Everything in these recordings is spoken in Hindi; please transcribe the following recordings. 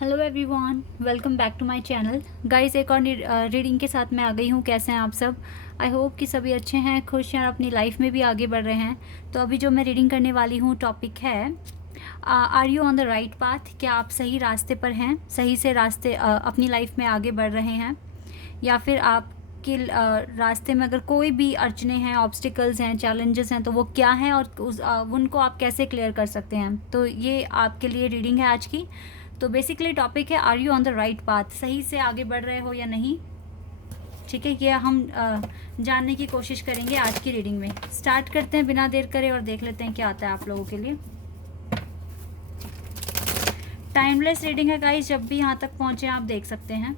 Hello everyone, welcome back to my channel. Guys, एक और रीडिंग के साथ मैं आ गई हूँ। कैसे हैं आप सब? आई होप कि सभी अच्छे हैं, खुश हैं और अपनी लाइफ में भी आगे बढ़ रहे हैं। तो अभी जो मैं रीडिंग करने वाली हूँ टॉपिक है, are you on the right path? क्या आप सही रास्ते पर हैं, सही से रास्ते अपनी लाइफ में आगे बढ़ रहे हैं, या फिर आपके रास्ते में अगर कोई भी अड़चने हैं, ऑब्स्टिकल्स हैं, चैलेंजेस हैं, तो वो क्या हैं और उनको आप कैसे क्लियर कर सकते हैं। तो ये आपके लिए रीडिंग है आज की। तो बेसिकली टॉपिक है, are you on the right path? सही से आगे बढ़ रहे हो या नहीं? ठीक है, ये हम जानने की कोशिश करेंगे आज की रीडिंग में। स्टार्ट करते हैं बिना देर करे और देख लेते हैं क्या आता है आप लोगों के लिए। टाइमलेस रीडिंग है गाइस, जब भी यहाँ तक पहुँचे आप देख सकते हैं,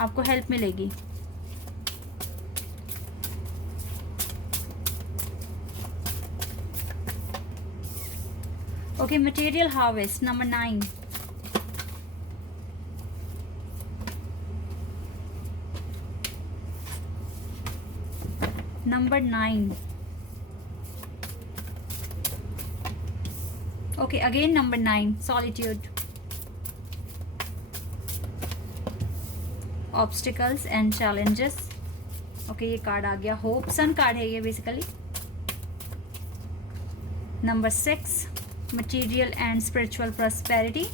आपको हेल्प मिलेगी। Okay, material harvest number 9। Number 9. Okay, again number 9, solitude, obstacles and challenges. Okay, ये कार्ड आ गया, होप सन कार्ड है ये basically. Number 6, material and spiritual prosperity,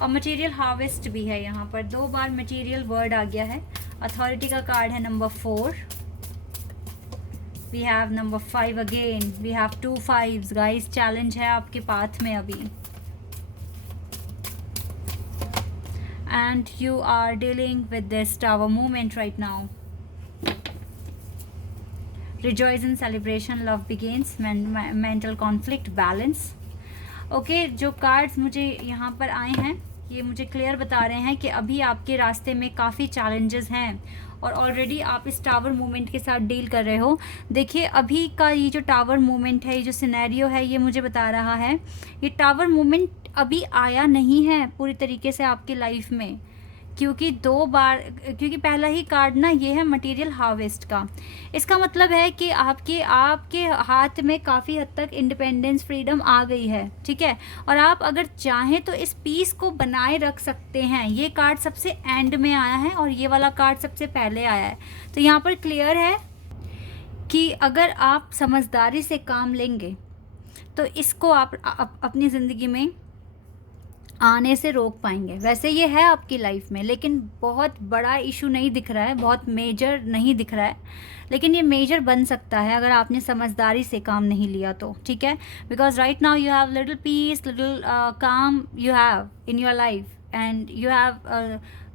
और मटेरियल हार्वेस्ट भी है। यहाँ पर 2 बार मटेरियल वर्ड आ गया है। अथॉरिटी का कार्ड है number 4। We have number 5 again. We have 2 5s guys. Challenge है आपके पाथ में अभी, and you are dealing with this tower movement right now. Rejoice and celebration, love begins, mental conflict, balance. Okay, जो कार्ड्स मुझे यहाँ पर आए हैं ये मुझे क्लियर बता रहे हैं कि अभी आपके रास्ते में काफ़ी चैलेंजेस हैं और ऑलरेडी आप इस टावर मूवमेंट के साथ डील कर रहे हो। देखिए, अभी का ये जो टावर मूवमेंट है, ये जो सिनेरियो है, ये मुझे बता रहा है ये टावर मूवमेंट अभी आया नहीं है पूरी तरीके से आपकी लाइफ में, क्योंकि 2 बार, क्योंकि पहला ही कार्ड ना ये है मटेरियल हार्वेस्ट का। इसका मतलब है कि आपके हाथ में काफ़ी हद तक इंडिपेंडेंस, फ्रीडम आ गई है, ठीक है। और आप अगर चाहें तो इस पीस को बनाए रख सकते हैं। ये कार्ड सबसे एंड में आया है और ये वाला कार्ड सबसे पहले आया है। तो यहाँ पर क्लियर है कि अगर आप समझदारी से काम लेंगे तो इसको आप अपनी ज़िंदगी में आने से रोक पाएंगे। वैसे ये है आपकी लाइफ में, लेकिन बहुत बड़ा इशू नहीं दिख रहा है, बहुत मेजर नहीं दिख रहा है, लेकिन ये मेजर बन सकता है अगर आपने समझदारी से काम नहीं लिया तो, ठीक है। Because right now you have little peace, little calm you have in your life, and you have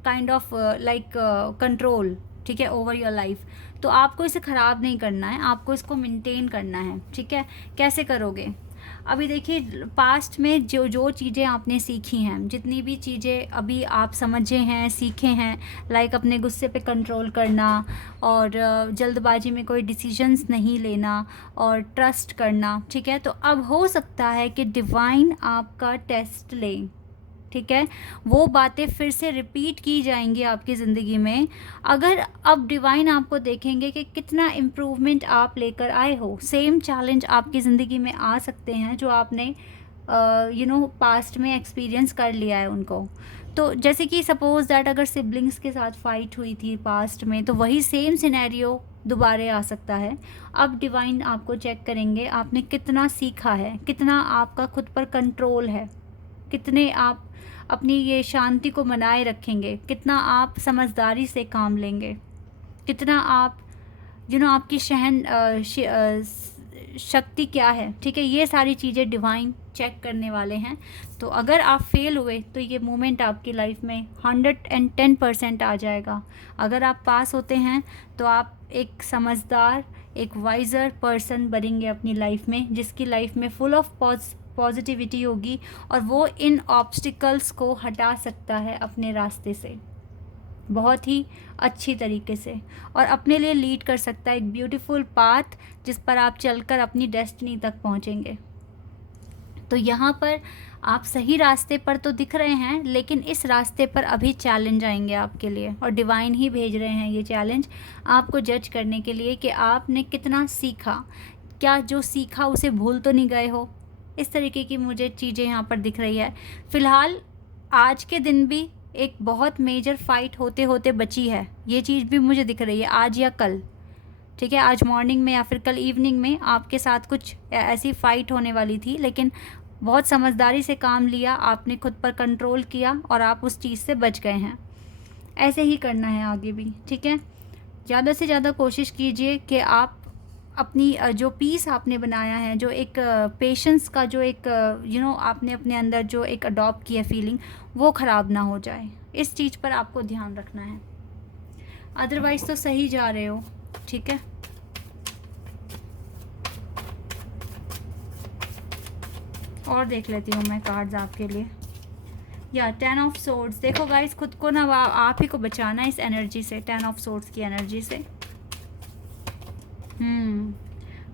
kind of like control, ठीक है, ओवर योर लाइफ। तो आपको इसे ख़राब नहीं करना है, आपको इसको मेंटेन करना है, ठीक है। कैसे करोगे? अभी देखिए, पास्ट में जो जो चीज़ें आपने सीखी हैं, जितनी भी चीज़ें अभी आप समझे हैं, सीखे हैं, लाइक अपने गुस्से पे कंट्रोल करना और जल्दबाजी में कोई डिसीजंस नहीं लेना और ट्रस्ट करना, ठीक है। तो अब हो सकता है कि डिवाइन आपका टेस्ट ले, ठीक है। वो बातें फिर से रिपीट की जाएंगी आपकी ज़िंदगी में। अगर अब डिवाइन आपको देखेंगे कि कितना इम्प्रूवमेंट आप लेकर आए हो। सेम चैलेंज आपकी ज़िंदगी में आ सकते हैं जो आपने पास्ट में एक्सपीरियंस कर लिया है उनको। तो जैसे कि सपोज़ दैट अगर सिबलिंग्स के साथ फाइट हुई थी पास्ट में, तो वही सेम सिनेरियो दोबारा आ सकता है। अब डिवाइन आपको चेक करेंगे आपने कितना सीखा है, कितना आपका खुद पर कंट्रोल है, कितने आप अपनी ये शांति को बनाए रखेंगे, कितना आप समझदारी से काम लेंगे, कितना आप आपकी शक्ति क्या है, ठीक है। ये सारी चीज़ें डिवाइन चेक करने वाले हैं। तो अगर आप फेल हुए तो ये मोमेंट आपकी लाइफ में 110% आ जाएगा। अगर आप पास होते हैं तो आप एक समझदार, एक वाइज़र पर्सन बनेंगे अपनी लाइफ में, जिसकी लाइफ में फुल ऑफ पॉजिटिविटी होगी और वो इन ऑब्स्टिकल्स को हटा सकता है अपने रास्ते से बहुत ही अच्छी तरीके से, और अपने लिए लीड कर सकता है एक ब्यूटीफुल पाथ जिस पर आप चलकर अपनी डेस्टिनी तक पहुंचेंगे। तो यहाँ पर आप सही रास्ते पर तो दिख रहे हैं, लेकिन इस रास्ते पर अभी चैलेंज आएंगे आपके लिए, और डिवाइन ही भेज रहे हैं ये चैलेंज आपको जज करने के लिए कि आपने कितना सीखा, क्या जो सीखा उसे भूल तो नहीं गए हो। इस तरीके की मुझे चीज़ें यहाँ पर दिख रही है। फ़िलहाल आज के दिन भी एक बहुत मेजर फाइट होते होते बची है, ये चीज़ भी मुझे दिख रही है आज या कल, ठीक है, आज मॉर्निंग में या फिर कल इवनिंग में आपके साथ कुछ ऐसी फ़ाइट होने वाली थी, लेकिन बहुत समझदारी से काम लिया आपने, खुद पर कंट्रोल किया और आप उस चीज़ से बच गए हैं। ऐसे ही करना है आगे भी, ठीक है। ज़्यादा से ज़्यादा कोशिश कीजिए कि आप अपनी जो पीस आपने बनाया है, जो एक पेशेंस का जो एक आपने अपने अंदर जो एक अडॉप्ट किया फीलिंग, वो ख़राब ना हो जाए, इस चीज़ पर आपको ध्यान रखना है। अदरवाइज़ तो सही जा रहे हो, ठीक है। और देख लेती हूँ मैं कार्ड्स आपके लिए। या 10 ऑफ सोर्ड्स, देखो गाइस, खुद को ना आप ही को बचाना है इस एनर्जी से, 10 ऑफ सोर्ड्स की एनर्जी से।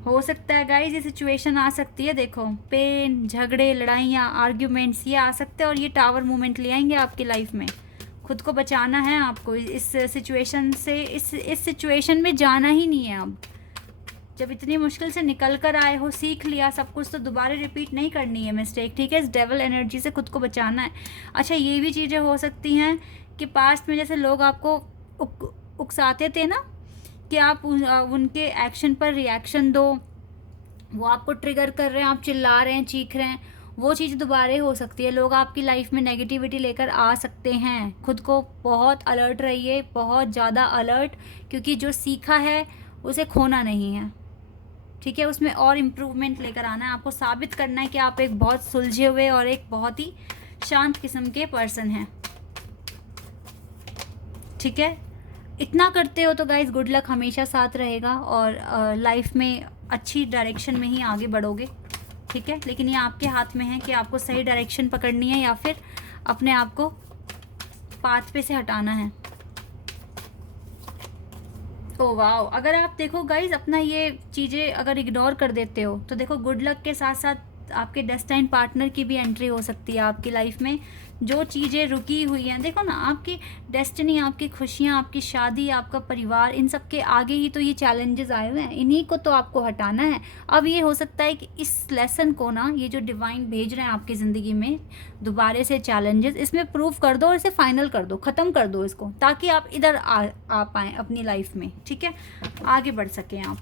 हो सकता है गाइस ये सिचुएशन आ सकती है, देखो पेन, झगड़े, लड़ाइयाँ, आर्ग्यूमेंट्स, ये आ सकते हैं और ये टावर मूवमेंट ले आएंगे आपकी लाइफ में। खुद को बचाना है आपको इस सिचुएशन से, इस सिचुएशन में जाना ही नहीं है अब। जब इतनी मुश्किल से निकल कर आए हो, सीख लिया सब कुछ, तो दोबारा रिपीट नहीं करनी है मिस्टेक, ठीक है। इस डेविल एनर्जी से खुद को बचाना है। अच्छा, ये भी चीज़ें हो सकती हैं कि पास्ट में जैसे लोग आपको उकसाते थे ना, कि आप उनके एक्शन पर रिएक्शन दो, वो आपको ट्रिगर कर रहे हैं, आप चिल्ला रहे हैं, चीख रहे हैं, वो चीज़ दोबारा हो सकती है। लोग आपकी लाइफ में नेगेटिविटी लेकर आ सकते हैं। खुद को बहुत अलर्ट रहिए, बहुत ज़्यादा अलर्ट, क्योंकि जो सीखा है उसे खोना नहीं है, ठीक है। उसमें और इम्प्रूवमेंट लेकर आना है, आपको साबित करना है कि आप एक बहुत सुलझे हुए और एक बहुत ही शांत किस्म के पर्सन हैं, ठीक है। इतना करते हो तो गाइस गुड लक हमेशा साथ रहेगा और लाइफ में अच्छी डायरेक्शन में ही आगे बढ़ोगे, ठीक है। लेकिन ये आपके हाथ में है कि आपको सही डायरेक्शन पकड़नी है या फिर अपने आप को पाथ पे से हटाना है। ओ वाओ, अगर आप देखो गाइज अपना ये चीज़ें अगर इग्नोर कर देते हो तो देखो गुड लक के साथ साथ आपके डेस्टाइन पार्टनर की भी एंट्री हो सकती है आपकी लाइफ में। जो चीज़ें रुकी हुई हैं, देखो ना, आपकी डेस्टिनी, आपकी खुशियाँ, आपकी शादी, आपका परिवार, इन सब के आगे ही तो ये चैलेंजेस आए हुए हैं, इन्हीं को तो आपको हटाना है। अब ये हो सकता है कि इस लेसन को ना, ये जो डिवाइन भेज रहे हैं आपकी ज़िंदगी में दोबारा से चैलेंजेस, इसमें प्रूव कर दो और इसे फाइनल कर दो, ख़त्म कर दो इसको, ताकि आप इधर आ पाएँ अपनी लाइफ में, ठीक है, आगे बढ़ सकें आप।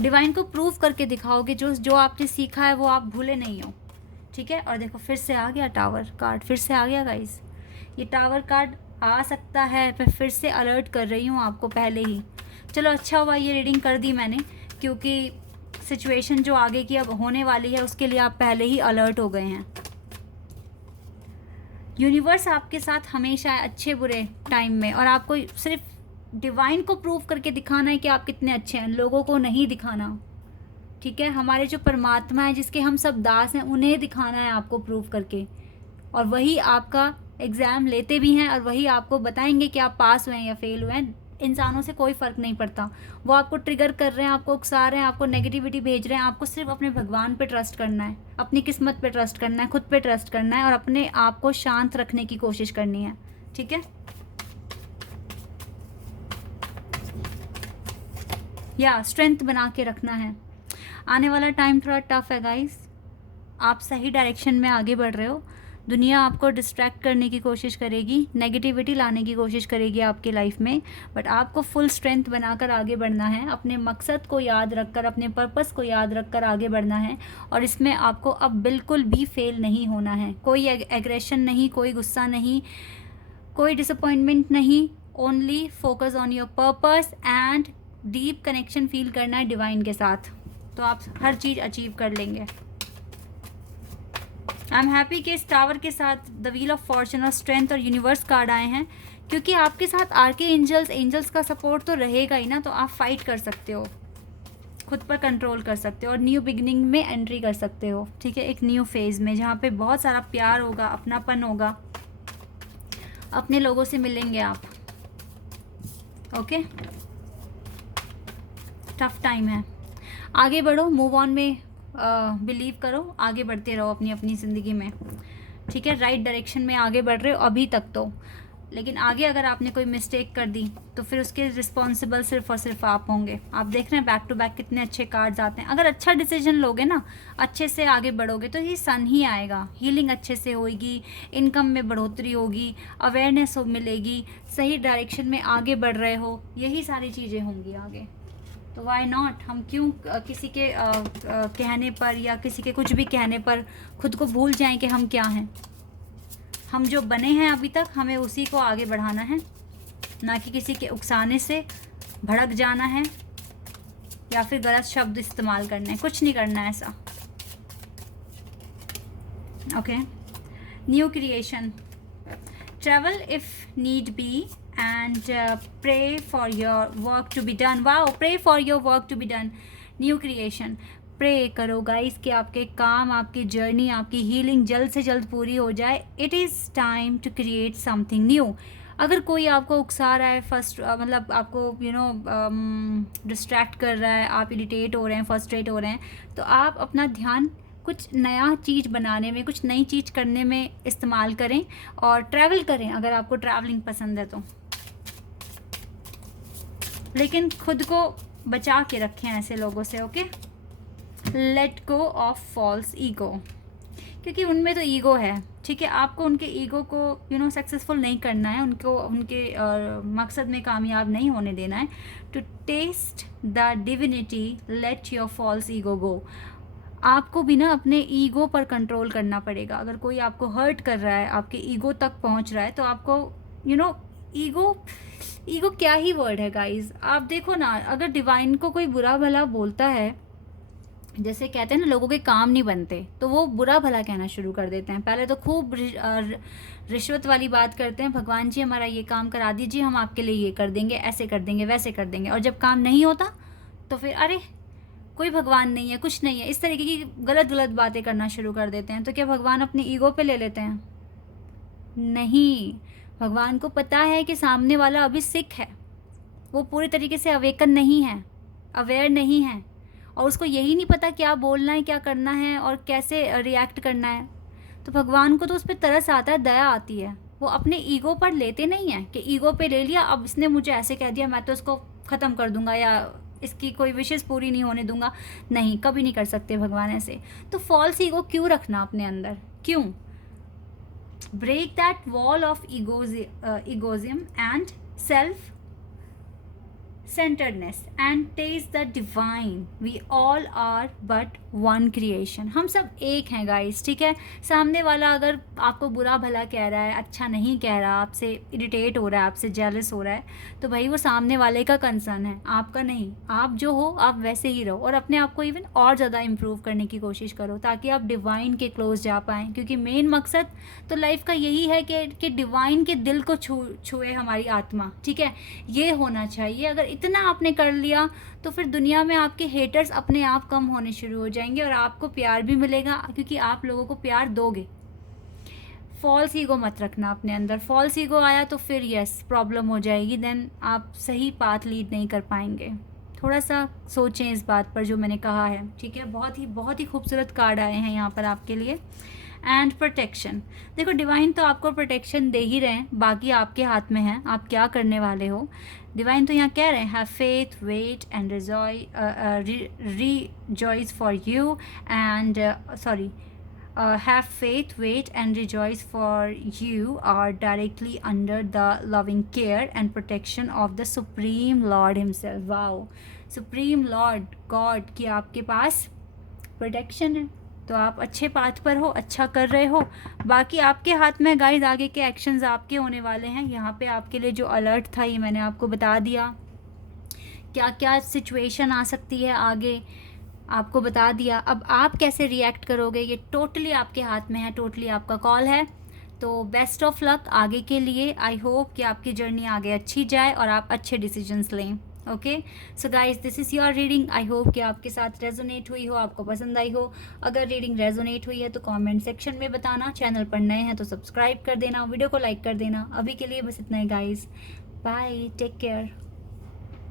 डिवाइन को प्रूव करके दिखाओगे जो आपने सीखा है वो आप भूले नहीं हो, ठीक है। और देखो फिर से आ गया टावर कार्ड, फिर से आ गया गाइस, ये टावर कार्ड आ सकता है। मैं फिर से अलर्ट कर रही हूँ आपको पहले ही। चलो अच्छा हुआ ये रीडिंग कर दी मैंने, क्योंकि सिचुएशन जो आगे की अब होने वाली है उसके लिए आप पहले ही अलर्ट हो गए हैं। यूनिवर्स आपके साथ हमेशा है, अच्छे बुरे टाइम में, और आपको सिर्फ डिवाइन को प्रूव करके दिखाना है कि आप कितने अच्छे हैं, लोगों को नहीं दिखाना, ठीक है। हमारे जो परमात्मा है, जिसके हम सब दास हैं, उन्हें दिखाना है आपको प्रूव करके, और वही आपका एग्ज़ाम लेते भी हैं और वही आपको बताएंगे कि आप पास हुए हैं या फेल हुए हैं। इंसानों से कोई फ़र्क नहीं पड़ता, वो आपको ट्रिगर कर रहे हैं, आपको उकसा रहे हैं, आपको नेगेटिविटी भेज रहे हैं। आपको सिर्फ अपने भगवान पे ट्रस्ट करना है, अपनी किस्मत पे ट्रस्ट करना है, खुद पे ट्रस्ट करना है और अपने आप को शांत रखने की कोशिश करनी है, ठीक है। या स्ट्रेंथ बना के रखना है। आने वाला टाइम थोड़ा टफ है गाइस, आप सही डायरेक्शन में आगे बढ़ रहे हो। दुनिया आपको डिस्ट्रैक्ट करने की कोशिश करेगी, नेगेटिविटी लाने की कोशिश करेगी आपकी लाइफ में, बट आपको फुल स्ट्रेंथ बनाकर आगे बढ़ना है। अपने मकसद को याद रखकर, अपने पर्पस को याद रखकर आगे बढ़ना है, और इसमें आपको अब बिल्कुल भी फेल नहीं होना है। कोई एग्रेशन नहीं, कोई गुस्सा नहीं, कोई डिसअपॉइंटमेंट नहीं, only focus on your purpose and deep connection feel करना है डिवाइन के साथ, तो आप हर चीज़ अचीव कर लेंगे। आई एम हैप्पी कि इस टावर के साथ द व्हील ऑफ फॉर्चून और स्ट्रेंथ और यूनिवर्स कार्ड आए हैं, क्योंकि आपके साथ आर्के एंजल्स का सपोर्ट तो रहेगा ही ना, तो आप फाइट कर सकते हो, खुद पर कंट्रोल कर सकते हो और न्यू बिगनिंग में एंट्री कर सकते हो, ठीक है। एक न्यू फेज़ में जहाँ पे बहुत सारा प्यार होगा, अपनापन होगा, अपने लोगों से मिलेंगे आप, ओके। टफ टाइम है, आगे बढ़ो, मूव ऑन में बिलीव करो, आगे बढ़ते रहो अपनी अपनी ज़िंदगी में, ठीक है। राइट डायरेक्शन में आगे बढ़ रहे हो अभी तक तो, लेकिन आगे अगर आपने कोई मिस्टेक कर दी तो फिर उसके रिस्पॉन्सिबल सिर्फ और सिर्फ आप होंगे। आप देख रहे हैं बैक टू बैक कितने अच्छे कार्ड्स आते हैं। अगर अच्छा डिसीजन लोगे ना, अच्छे से आगे बढ़ोगे तो ये सन ही आएगा। हीलिंग अच्छे से होगी, इनकम में बढ़ोतरी होगी, अवेयरनेस मिलेगी, सही डायरेक्शन में आगे बढ़ रहे हो, यही सारी चीज़ें होंगी आगे। तो वाई नॉट, हम क्यों किसी के कहने पर या किसी के कुछ भी कहने पर खुद को भूल जाएं कि हम क्या हैं। हम जो बने हैं अभी तक, हमें उसी को आगे बढ़ाना है, ना कि किसी के उकसाने से भड़क जाना है या फिर गलत शब्द इस्तेमाल करने हैं। कुछ नहीं करना है ऐसा। Okay, new creation, travel if need be and pray for your work to be done. Wow, pray for your work to be done. New creation, pray करो गाइस कि आपके काम, आपकी जर्नी, आपकी हीलिंग जल्द से जल्द पूरी हो जाए। It is time to create something new. अगर कोई आपको उकसा रहा है, फर्स्ट मतलब आपको डिस्ट्रैक्ट कर रहा है, आप इरिटेट हो रहे हैं, फ्रस्ट्रेट हो रहे हैं, तो आप अपना ध्यान कुछ नया चीज़ बनाने में, कुछ नई चीज़ करने में इस्तेमाल करें और ट्रैवल करें अगर आपको ट्रैवलिंग पसंद है तो। लेकिन खुद को बचा के रखें ऐसे लोगों से। Okay, let go of false ego, क्योंकि उनमें तो ईगो है, ठीक है। आपको उनके ईगो को सक्सेसफुल नहीं करना है, उनको उनके मकसद में कामयाब नहीं होने देना है। To test the divinity let your false ego go. आपको भी ना अपने ईगो पर कंट्रोल करना पड़ेगा। अगर कोई आपको हर्ट कर रहा है, आपके ईगो तक पहुंच रहा है, तो आपको ईगो क्या ही वर्ड है गाइस। आप देखो ना, अगर डिवाइन को कोई बुरा भला बोलता है, जैसे कहते हैं ना लोगों के काम नहीं बनते, तो वो बुरा भला कहना शुरू कर देते हैं। पहले तो खूब रिश्वत वाली बात करते हैं, भगवान जी हमारा ये काम करा दीजिए, हम आपके लिए ये कर देंगे, ऐसे कर देंगे, वैसे कर देंगे। और जब काम नहीं होता तो फिर अरे कोई भगवान नहीं है, कुछ नहीं है, इस तरीके की गलत गलत बातें करना शुरू कर देते हैं। तो क्या भगवान अपनी ईगो पे ले लेते हैं? नहीं, भगवान को पता है कि सामने वाला अभी सिक है, वो पूरी तरीके से अवेकन नहीं है, अवेयर नहीं है, और उसको यही नहीं पता क्या बोलना है, क्या करना है और कैसे रिएक्ट करना है। तो भगवान को तो उस पर तरस आता है, दया आती है। वो अपने ईगो पर लेते नहीं हैं कि ईगो पे ले लिया, अब इसने मुझे ऐसे कह दिया, मैं तो इसको ख़त्म कर दूंगा या इसकी कोई विशेष पूरी नहीं होने दूंगा। नहीं, कभी नहीं कर सकते भगवान ऐसे। तो फॉल्स ईगो क्यों रखना अपने अंदर, क्यों? Break that wall of egoism and self-centeredness and taste the divine. We all are but one creation. हम सब एक हैं गाइस, ठीक है। सामने वाला अगर आपको बुरा भला कह रहा है, अच्छा नहीं कह रहा, आपसे इरिटेट हो रहा है, आपसे जेलस हो रहा है, तो भाई वो सामने वाले का कंसर्न है, आपका नहीं। आप जो हो आप वैसे ही रहो और अपने आप को इवन और ज़्यादा इम्प्रूव करने की कोशिश करो, ताकि आप डिवाइन के क्लोज जा पाएँ। क्योंकि मेन मकसद तो लाइफ का यही है कि डिवाइन के दिल को छुए हमारी आत्मा, ठीक है। ये होना चाहिए। अगर इतना आपने कर लिया तो फिर दुनिया में आपके हेटर्स अपने आप कम होने शुरू हो जाएंगे और आपको प्यार भी मिलेगा, क्योंकि आप लोगों को प्यार दोगे। फॉल्स ईगो मत रखना अपने अंदर। फॉल्स ईगो आया तो फिर यस प्रॉब्लम हो जाएगी, देन आप सही पाथ लीड नहीं कर पाएंगे। थोड़ा सा सोचें इस बात पर जो मैंने कहा है, ठीक है। बहुत ही खूबसूरत कार्ड आए हैं यहाँ पर आपके लिए। एंड प्रोटेक्शन, देखो डिवाइन तो आपको प्रोटेक्शन दे ही रहे हैं, बाकी आपके हाथ में है, आप क्या करने वाले हो। डिवाइन तो यहाँ कह रहे हैं have faith, wait and rejoice for you and have faith, wait and rejoice for you are directly under the loving care and protection of the Supreme Lord himself. Wow, Supreme Lord God की आपके पास प्रोटेक्शन है, तो आप अच्छे पाथ पर हो, अच्छा कर रहे हो। बाकी आपके हाथ में गाइस, आगे के एक्शंस आपके होने वाले हैं। यहाँ पे आपके लिए जो अलर्ट था ये मैंने आपको बता दिया, क्या क्या सिचुएशन आ सकती है आगे आपको बता दिया। अब आप कैसे रिएक्ट करोगे ये टोटली आपके हाथ में है, टोटली आपका कॉल है। तो बेस्ट ऑफ लक आगे के लिए। आई होप कि आपकी जर्नी आगे अच्छी जाए और आप अच्छे डिसीजंस लें। Okay so guys, this is your reading. I hope कि आपके साथ रेजोनेट हुई हो, आपको पसंद आई हो। अगर रीडिंग रेजोनेट हुई है तो कमेंट सेक्शन में बताना। चैनल पर नए हैं तो सब्सक्राइब कर देना, वीडियो को लाइक कर देना। अभी के लिए बस इतना ही गाइज, बाय, टेक केयर।